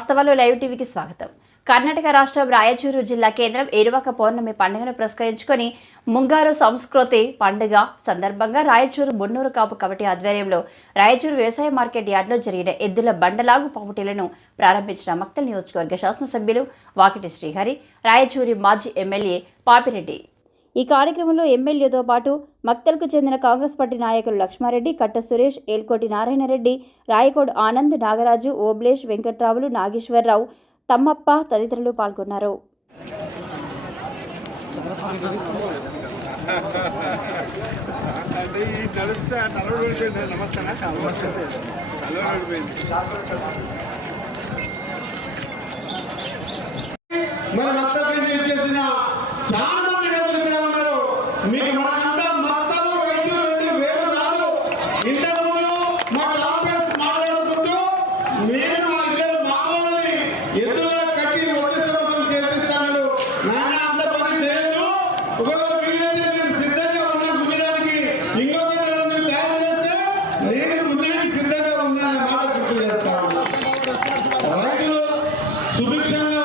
వాస్తవాలు లైవ్ టీవీకి స్వాగతం. కర్ణాటక రాష్ట్రం రాయచూరు జిల్లా కేంద్రం ఏరువాక పౌర్ణమి పండుగను పురస్కరించుకొని ముంగారు సంస్కృతి పండుగ సందర్భంగా రాయచూరు మున్నూరు కాపు కమిటీ ఆధ్వర్యంలో రాయచూరు వ్యవసాయ మార్కెట్ యార్డులో జరిగిన ఎద్దుల బండలాగు పోటీలను ప్రారంభించిన మక్తల్ నియోజకవర్గ శాసనసభ్యులు వాకిటి శ్రీహరి, రాయచూరి మాజీ ఎమ్మెల్యే పాపిరెడ్డి. ఈ కార్యక్రమంలో ఎమ్మెల్యేతో పాటు మక్తల్కు చెందిన కాంగ్రెస్ పార్టీ నాయకులు లక్ష్మారెడ్డి, కట్ట సురేష్, ఏల్కోటి నారాయణరెడ్డి, రాయకోడ్ ఆనంద్, నాగరాజు, ఓబ్లేష్, వెంకట్రావులు, నాగేశ్వరరావు, తమ్మప్ప తదితరులు పాల్గొన్నారు. మీకు మనకంతా మత్తలు రైతులు రెండు వేరు కాదు. ఇంతకుముందు మా కాంగ్రెస్ మాట్లాడుకుంటూ నేను మా ఇద్దరు మాట్లాడి ఎద్దుల కట్టి ఒట్టి సమస్యలు చేపిస్తాను. నాన్న అంత పని చేయొద్దు. ఒకవేళ వీలైతే నేను సిద్ధంగా ఉన్నా గుమ్మడానికి, ఇంకొక మీరు తయారు చేస్తే నేను గుమ్మడానికి సిద్ధంగా ఉన్నానన్న మాట గుర్తు చేస్తాను. రైతులు సుభిక్షంగా